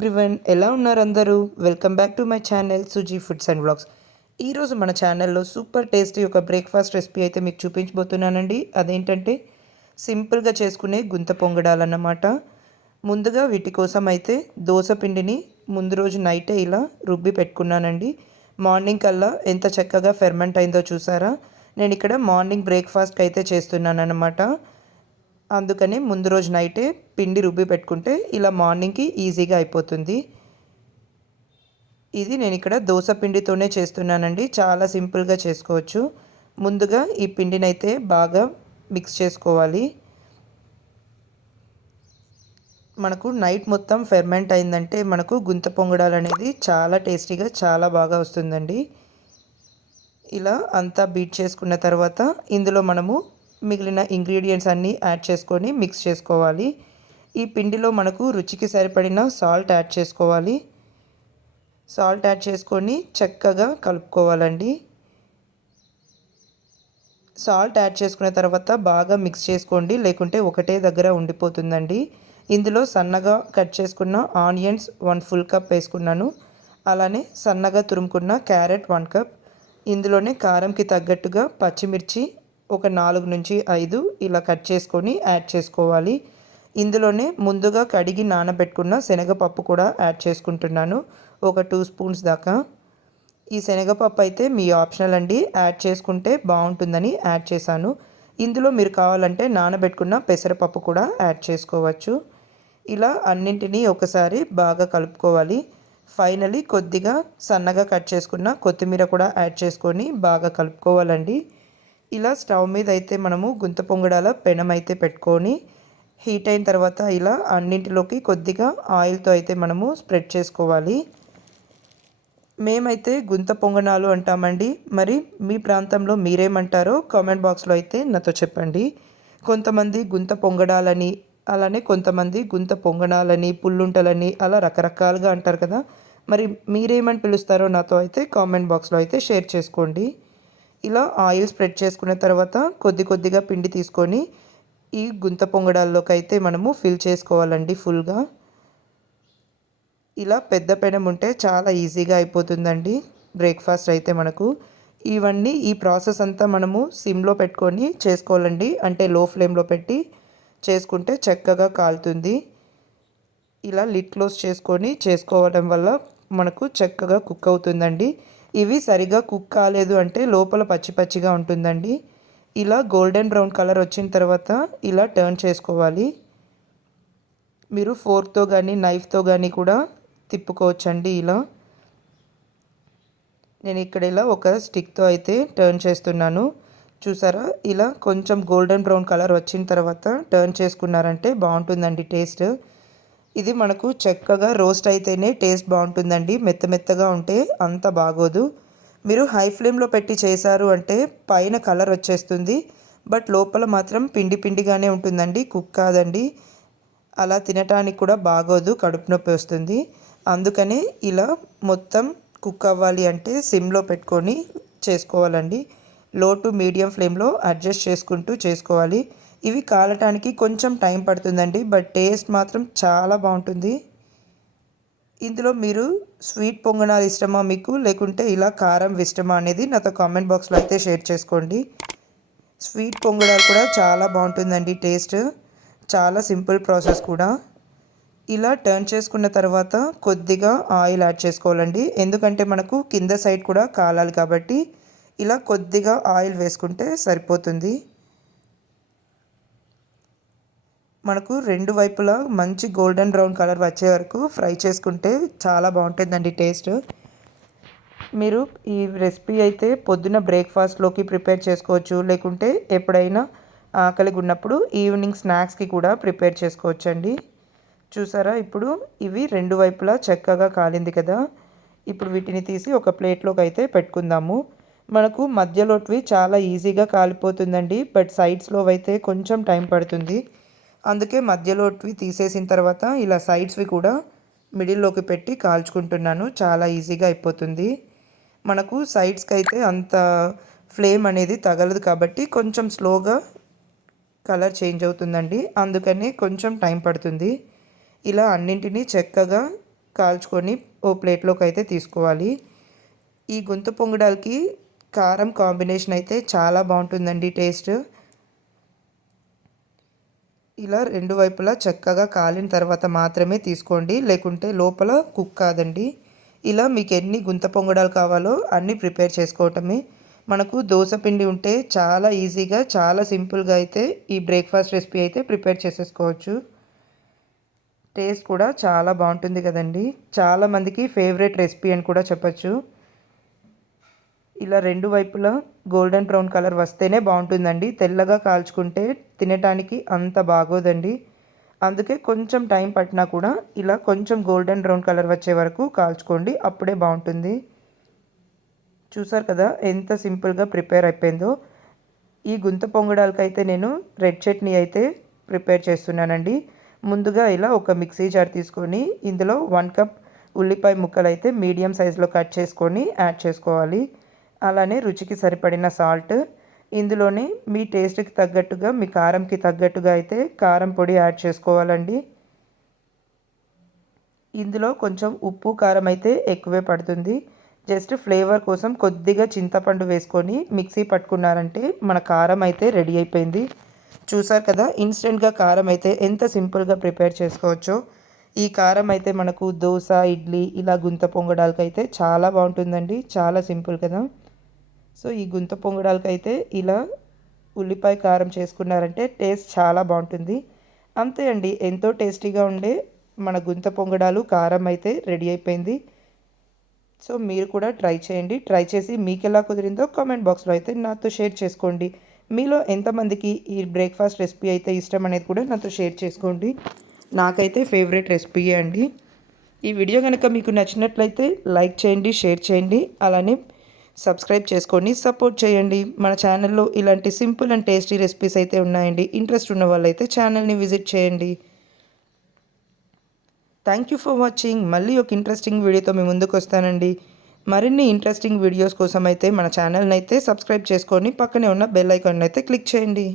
Everyone ఎలా ఉన్నారు అందరూ? Welcome back to my channel Suji foods and vlogs ఈరోజు మన ఛానల్లో సూపర్ టేస్టీ ఒక బ్రేక్ఫాస్ట్ రెసిపీ అయితే మీకు చూపించబోతున్నానండి. అదేంటంటే సింపుల్గా చేసుకునే గుంత పొంగడాలన్నమాట. ముందుగా వీటి కోసం అయితే దోశ పిండిని ముందు రోజు నైటే ఇలా రుబ్బి పెట్టుకున్నానండి. మార్నింగ్ కల్లా ఎంత చక్కగా ఫెర్మెంట్ అయిందో చూసారా? నేను ఇక్కడ మార్నింగ్ బ్రేక్ఫాస్ట్కి అయితే చేస్తున్నాను అనమాట అందుకని ముందు రోజు నైటే పిండి రుబ్బి పెట్టుకుంటే ఇలా మార్నింగ్కి ఈజీగా అయిపోతుంది. ఇది నేను ఇక్కడ దోశ పిండితోనే చేస్తున్నానండి. చాలా సింపుల్గా చేసుకోవచ్చు. ముందుగా ఈ పిండిని అయితే బాగా మిక్స్ చేసుకోవాలి. మనకు నైట్ మొత్తం ఫెర్మెంట్ అయిందంటే మనకు గుంత పొంగడాలు అనేది చాలా టేస్టీగా చాలా బాగా వస్తుందండి. ఇలా అంతా బీట్ చేసుకున్న తర్వాత ఇందులో మనము మిగిలిన ఇంగ్రీడియంట్స్ అన్నీ యాడ్ చేసుకొని మిక్స్ చేసుకోవాలి. ఈ పిండిలో మనకు రుచికి సరిపడిన సాల్ట్ యాడ్ చేసుకోవాలి. సాల్ట్ యాడ్ చేసుకొని చక్కగా కలుపుకోవాలండి. సాల్ట్ యాడ్ చేసుకున్న తర్వాత బాగా మిక్స్ చేసుకోండి. లేకుంటే ఒకటే దగ్గర ఉండిపోతుందండి. ఇందులో సన్నగా కట్ చేసుకున్న ఆనియన్స్ వన్ ఫుల్ కప్ వేసుకున్నాను. అలానే సన్నగా తురుముకున్న క్యారెట్ వన్ కప్. ఇందులోనే కారంకి తగ్గట్టుగా పచ్చిమిర్చి ఒక నాలుగు నుంచి ఐదు ఇలా కట్ చేసుకొని యాడ్ చేసుకోవాలి. ఇందులోనే ముందుగా కడిగి నానబెట్టుకున్న శనగపప్పు కూడా యాడ్ చేసుకుంటున్నాను. ఒక టూ స్పూన్స్ దాకా. ఈ శనగపప్పు అయితే మీ ఆప్షనల్ అండి. యాడ్ చేసుకుంటే బాగుంటుందని యాడ్ చేశాను. ఇందులో మీరు కావాలంటే నానబెట్టుకున్న పెసరపప్పు కూడా యాడ్ చేసుకోవచ్చు. ఇలా అన్నింటినీ ఒకసారి బాగా కలుపుకోవాలి. ఫైనలీ కొద్దిగా సన్నగా కట్ చేసుకున్న కొత్తిమీర కూడా యాడ్ చేసుకొని బాగా కలుపుకోవాలండి. ఇలా స్టవ్ మీద అయితే మనము గుంత పొంగడాల పెనం అయితే పెట్టుకొని హీట్ అయిన తర్వాత ఇలా అన్నింటిలోకి కొద్దిగా ఆయిల్తో అయితే మనము స్ప్రెడ్ చేసుకోవాలి. మేమైతే గుంత పొంగనాలు అంటామండి. మరి మీ ప్రాంతంలో మీరేమంటారో కామెంట్ బాక్స్లో అయితే నాతో చెప్పండి. కొంతమంది గుంత పొంగడాలని అలానే కొంతమంది గుంత పొంగనాలని పుల్లుంటలని అలా రకరకాలుగా అంటారు కదా. మరి మీరేమని పిలుస్తారో నాతో అయితే కామెంట్ బాక్స్లో అయితే షేర్ చేసుకోండి. ఇలా ఆయిల్ స్ప్రెడ్ చేసుకున్న తర్వాత కొద్ది కొద్దిగా పిండి తీసుకొని ఈ గుంత పొంగడాల్లోకి అయితే మనము ఫిల్ చేసుకోవాలండి ఫుల్గా. ఇలా పెద్ద పెనం ఉంటే చాలా ఈజీగా అయిపోతుందండి బ్రేక్ఫాస్ట్ అయితే మనకు. ఇవన్నీ ఈ ప్రాసెస్ అంతా మనము సిమ్లో పెట్టుకొని చేసుకోవాలండి. అంటే లో ఫ్లేమ్లో పెట్టి చేసుకుంటే చక్కగా కాలుతుంది. ఇలా లిట్ క్లోజ్ చేసుకొని చేసుకోవడం వల్ల మనకు చక్కగా కుక్ అవుతుందండి. ఇవి సరిగా కుక్ కాలేదు అంటే లోపల పచ్చి పచ్చిగా ఉంటుందండి. ఇలా గోల్డెన్ బ్రౌన్ కలర్ వచ్చిన తర్వాత ఇలా టర్న్ చేసుకోవాలి. మీరు ఫోర్క్తో కానీ నైఫ్తో కానీ కూడా తిప్పుకోవచ్చండి ఇలా. నేను ఇక్కడ ఇలా ఒక స్టిక్తో అయితే టర్న్ చేస్తున్నాను. చూసారా? ఇలా కొంచెం గోల్డెన్ బ్రౌన్ కలర్ వచ్చిన తర్వాత టర్న్ చేసుకున్నారంటే బాగుంటుందండి టేస్ట్. ఇది మనకు చక్కగా రోస్ట్ అయితేనే టేస్ట్ బాగుంటుందండి. మెత్త మెత్తగా ఉంటే అంత బాగోదు. మీరు హై ఫ్లేమ్లో పెట్టి చేశారు అంటే పైన కలర్ వచ్చేస్తుంది. బట్ లోపల మాత్రం పిండి పిండిగానే ఉంటుందండి. కుక్ కాదండి. అలా తినటానికి కూడా బాగోదు. కడుపు నొప్పి వస్తుంది. అందుకనే ఇలా మొత్తం కుక్ అవ్వాలి అంటే సిమ్లో పెట్టుకొని చేసుకోవాలండి. లో టు మీడియం ఫ్లేమ్లో అడ్జస్ట్ చేసుకుంటూ చేసుకోవాలి. ఇవి కాలటానికి కొంచెం టైం పడుతుందండి బట్ టేస్ట్ మాత్రం చాలా బాగుంటుంది. ఇందులో మీరు స్వీట్ పొంగనాలు ఇష్టమా మీకు లేకుంటే ఇలా కారం ఇష్టమా అనేది నాతో కామెంట్ బాక్స్లో అయితే షేర్ చేసుకోండి. స్వీట్ పొంగడాలు కూడా చాలా బాగుంటుందండి టేస్ట్. చాలా సింపుల్ ప్రాసెస్ కూడా. ఇలా టర్న్ చేసుకున్న తర్వాత కొద్దిగా ఆయిల్ యాడ్ చేసుకోవాలండి. ఎందుకంటే మనకు కింద సైడ్ కూడా కాలాలి కాబట్టి ఇలా కొద్దిగా ఆయిల్ వేసుకుంటే సరిపోతుంది. మనకు రెండు వైపులా మంచి గోల్డెన్ బ్రౌన్ కలర్ వచ్చే వరకు ఫ్రై చేసుకుంటే చాలా బాగుంటుందండి టేస్ట్. మీరు ఈ రెసిపీ అయితే పొద్దున బ్రేక్ఫాస్ట్లోకి ప్రిపేర్ చేసుకోవచ్చు. లేకుంటే ఎప్పుడైనా ఆకలిగా ఉన్నప్పుడు ఈవినింగ్ స్నాక్స్కి కూడా ప్రిపేర్ చేసుకోవచ్చండి. చూసారా? ఇప్పుడు ఇవి రెండు వైపులా చక్కగా కాలింది కదా. ఇప్పుడు వీటిని తీసి ఒక ప్లేట్లోకి అయితే పెట్టుకుందాము. మనకు మధ్యలోటివి చాలా ఈజీగా కాలిపోతుందండి. బట్ సైడ్స్లో అయితే కొంచెం టైం పడుతుంది. అందుకే మధ్యలోవి తీసేసిన తర్వాత ఇలా సైడ్స్వి కూడా మిడిల్లోకి పెట్టి కాల్చుకుంటున్నాను. చాలా ఈజీగా అయిపోతుంది. మనకు సైడ్స్కి అయితే అంత ఫ్లేమ్ అనేది తగలదు కాబట్టి కొంచెం స్లోగా కలర్ చేంజ్ అవుతుందండి. అందుకని కొంచెం టైం పడుతుంది. ఇలా అన్నింటినీ చక్కగా కాల్చుకొని ఓ ప్లేట్లోకి అయితే తీసుకోవాలి. ఈ గుంత పొంగడాలకి కారం కాంబినేషన్ అయితే చాలా బాగుంటుందండి టేస్ట్. ఇలా రెండు వైపులా చక్కగా కాలిన తర్వాత మాత్రమే తీసుకోండి. లేకుంటే లోపల కుక్ కాదండి. ఇలా మీకు ఎన్ని గుంత పొంగడాలు కావాలో అన్నీ ప్రిపేర్ చేసుకోవటమే. మనకు దోశ పిండి ఉంటే చాలా ఈజీగా చాలా సింపుల్గా అయితే ఈ బ్రేక్ఫాస్ట్ రెసిపీ అయితే ప్రిపేర్ చేసేసుకోవచ్చు. టేస్ట్ కూడా చాలా బాగుంటుంది కదండి. చాలామందికి ఫేవరెట్ రెసిపీ అని కూడా చెప్పచ్చు. ఇలా రెండు వైపులా గోల్డెన్ బ్రౌన్ కలర్ వస్తేనే బాగుంటుందండి. తెల్లగా కాల్చుకుంటే తినటానికి అంత బాగోదండి. అందుకే కొంచెం టైం పట్టినా కూడా ఇలా కొంచెం గోల్డెన్ బ్రౌన్ కలర్ వచ్చే వరకు కాల్చుకోండి అప్పుడే బాగుంటుంది. చూసారు కదా ఎంత సింపుల్గా ప్రిపేర్ అయిపోయిందో. ఈ గుంత పొంగడాలకైతే నేను రెడ్ చట్నీ అయితే ప్రిపేర్ చేస్తున్నానండి. ముందుగా ఇలా ఒక మిక్సీ జార్ తీసుకొని ఇందులో వన్ కప్ ఉల్లిపాయ ముక్కలు అయితే మీడియం సైజులో కట్ చేసుకొని యాడ్ చేసుకోవాలి. అలానే రుచికి సరిపడిన సాల్ట్ ఇందులోనే మీ టేస్ట్కి తగ్గట్టుగా మీ కారంకి తగ్గట్టుగా అయితే కారం పొడి యాడ్ చేసుకోవాలండి. ఇందులో కొంచెం ఉప్పు కారం అయితే ఎక్కువే పడుతుంది. జస్ట్ ఫ్లేవర్ కోసం కొద్దిగా చింతపండు వేసుకొని మిక్సీ పట్టుకున్నారంటే మన కారం అయితే రెడీ అయిపోయింది. చూసారు కదా ఇన్స్టెంట్గా కారం అయితే ఎంత సింపుల్గా ప్రిపేర్ చేసుకోవచ్చో. ఈ కారం అయితే మనకు దోశ ఇడ్లీ ఇలా గుంత పొంగడాలకైతే చాలా బాగుంటుందండి. చాలా సింపుల్ కదా. సో ఈ గుంత పొంగడాలకైతే ఇలా ఉల్లిపాయ కారం చేసుకున్నారంటే టేస్ట్ చాలా బాగుంటుంది. అంతే అండి ఎంతో టేస్టీగా ఉండే మన గుంత పొంగడాలు కారం అయితే రెడీ అయిపోయింది. సో మీరు కూడా ట్రై చేయండి. ట్రై చేసి మీకు ఎలా కుదిరిందో కామెంట్ బాక్స్లో అయితే నాతో షేర్ చేసుకోండి. మీలో ఎంతమందికి ఈ బ్రేక్ఫాస్ట్ రెసిపీ అయితే ఇష్టం అనేది కూడా నాతో షేర్ చేసుకోండి. నాకైతే ఫేవరెట్ రెసిపీ అండి. ఈ వీడియో కనుక మీకు నచ్చినట్లయితే లైక్ చేయండి షేర్ చేయండి. అలానే సబ్స్క్రైబ్ చేసుకొని సపోర్ట్ చేయండి. మన ఛానల్లో ఇలాంటి సింపుల్ అండ్ టేస్టీ రెసిపీస్ అయితే ఉన్నాయండి. ఇంట్రెస్ట్ ఉన్న వాళ్ళైతే ఛానల్ని విజిట్ చేయండి. థ్యాంక్ యూ ఫర్ వాచింగ్ మళ్ళీ ఒక ఇంట్రెస్టింగ్ వీడియోతో మీ ముందుకు వస్తానండి. మరిన్ని ఇంట్రెస్టింగ్ వీడియోస్ కోసం అయితే మన ఛానల్ని అయితే సబ్స్క్రైబ్ చేసుకొని పక్కనే ఉన్న బెల్ ఐకాన్ అయితే క్లిక్ చేయండి.